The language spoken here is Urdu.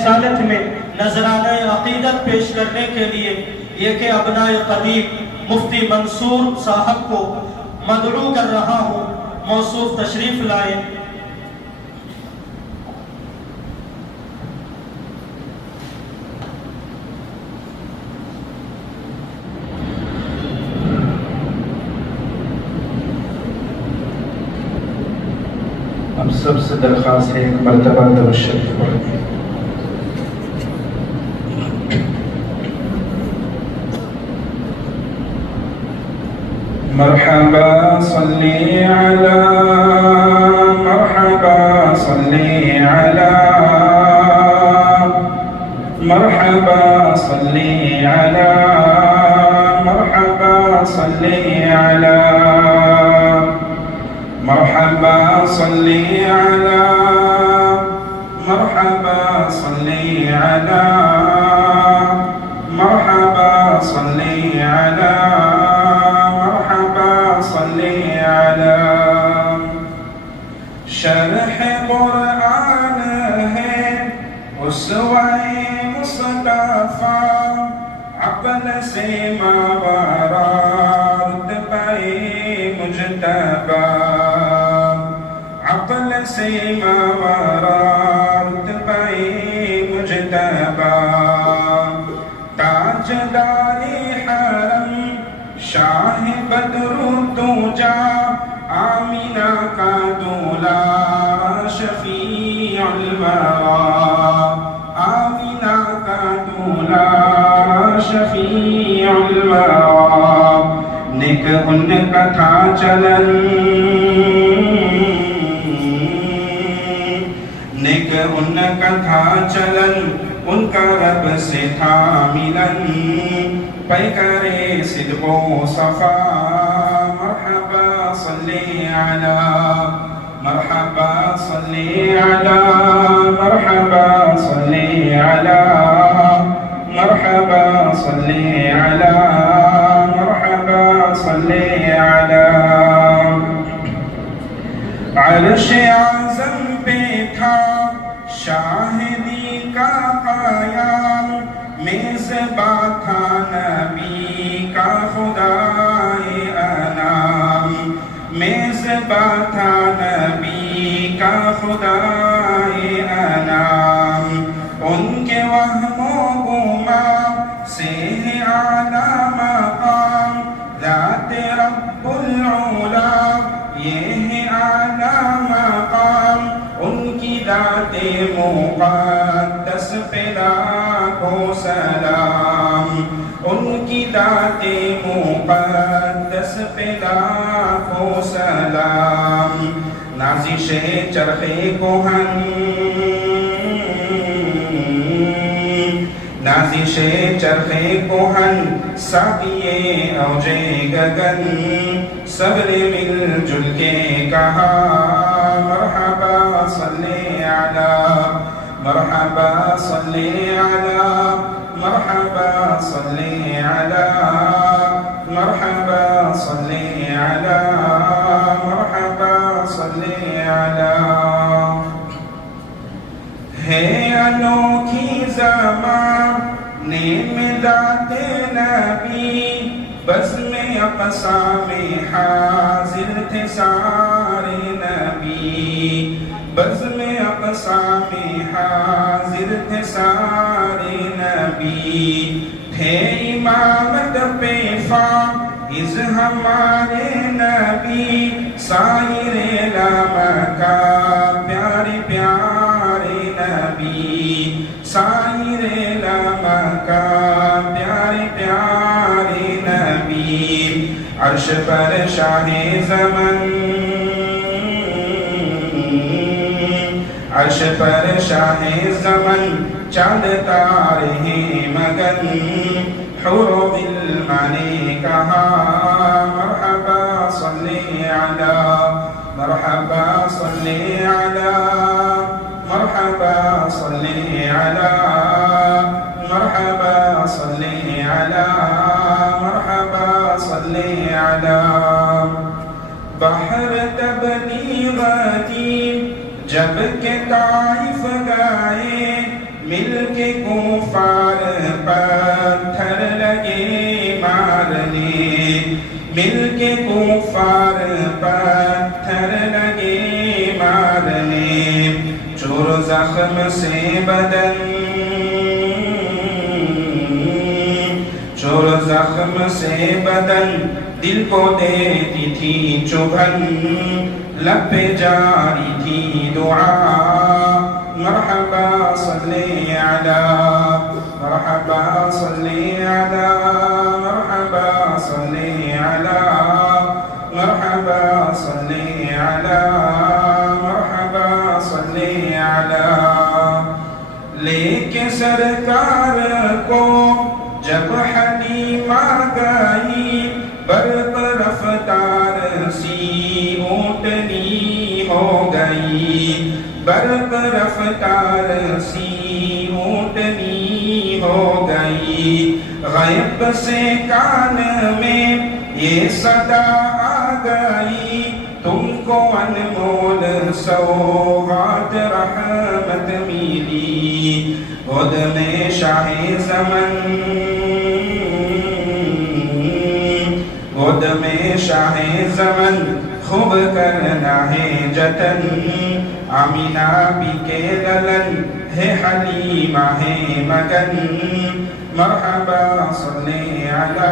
رسالت میں نذرانہ عقیدت پیش کرنے کے لیے یہ کہ ابنائے قدیم مفتی منصور صاحب کو مدعو کر رہا ہوں، موصوف تشریف لائیں۔ ہم سب سے درخواست ہے ایک مرتبہ درود شریف پڑھیں۔ مرحبا صلی علی مرحبا صلی علی مرحبا صلی علی مرحبا صلی علی مرحبا صلی علی مرحبا صلی علی مرحبا صلی علی مرحبا صلی علی۔ شرح قرآن ہے اسوہ مصطفیٰ، عقل سے ماورا رتبہ مجتبی، عقل سے ماورا رتبہ مجتبی، تاجداری حرم شاہ بدر الدجا، آمینہ کا دولار شفیع الورا، آمینہ کا دولار شفیع الورا۔ نیک ان کا تھا چلن، نیک ان کا تھا چلن، ان کا رب سے تھا ملن، پیکرے صدق و صفا۔ مرحبا صلی علی مرحبا صلی علی مرحبا صلی علی مرحبا صلی علی مرحبا صلی علی۔ عرش اعظم پہ تھا شاہدی کا قیام، میزباں تھا نبی کا خدائے انام، میزباں تھا نبی کا خدائے انام۔ ان کے وہم و گمان سے ہے اعلیٰ مقام، ذات رب العلا یہ ہے اعلیٰ مقام۔ ان کی ذات مقدس پہ لاکھوں سلام، ان کی ذات مقدس پہ لاکھوں سلام۔ نازش چرخ کہن، نازش چرخ کہن، ساقیے اوج گگن، سب نے مل جل کے کہا مرحبا صلی علی مرحبا صلی علی مرحبا صلی علی مرحبا صلی علی مرحبا صلی علی۔ ہے انوکھی زمان ذات نبی، بزم اقصا میں حاضر تھے سارے نبی، بزم اقصا میں حاضر تھے سارے نبی۔ تھے امامت پہ فائز ہمارے نبی، سائر لامکہ پیارے پیارے نبی، سائر لامکہ پیارے پیارے نبی۔ عرش پر شاہ زمن، عرش پر شاہ زمن، چاند تارے ہیں مگن، حور و غلمان نے کہا مرحبا صلی علی مرحبا صلی علی مرحبا صلی علی مرحبا صلی علی مرحبا صلی علی۔ بحر تبلیغ دین جب کہ طائف گائے، مل کے کفار پتھر لگے مارنے مل کے کفار پتھر لگے مارنے چور زخم سے بدن چور زخم سے بدن دل کو دیتی تھی چبھن لب پہ جاری تھی دعا مرحبا صلی علی مرحبا صلی علی مرحبا صلی علی مرحبا صلی علی مرحبا صلی علی لے کے سرکار کو جب حلیمہ گئی برق رفتار سی اونٹنی ہو گئی برق رفتار سی اونٹنی ہو گئی غیب سے کان میں یہ صدا آ گئی تم کو انمول سوغات رحمت ملی خود میں شاہ زمن خود میں شاہ زمن خوب کرنا ہے جتن آمینہ بھی کے للن ہے حلیمہ ہے مگن مرحبا صلی علی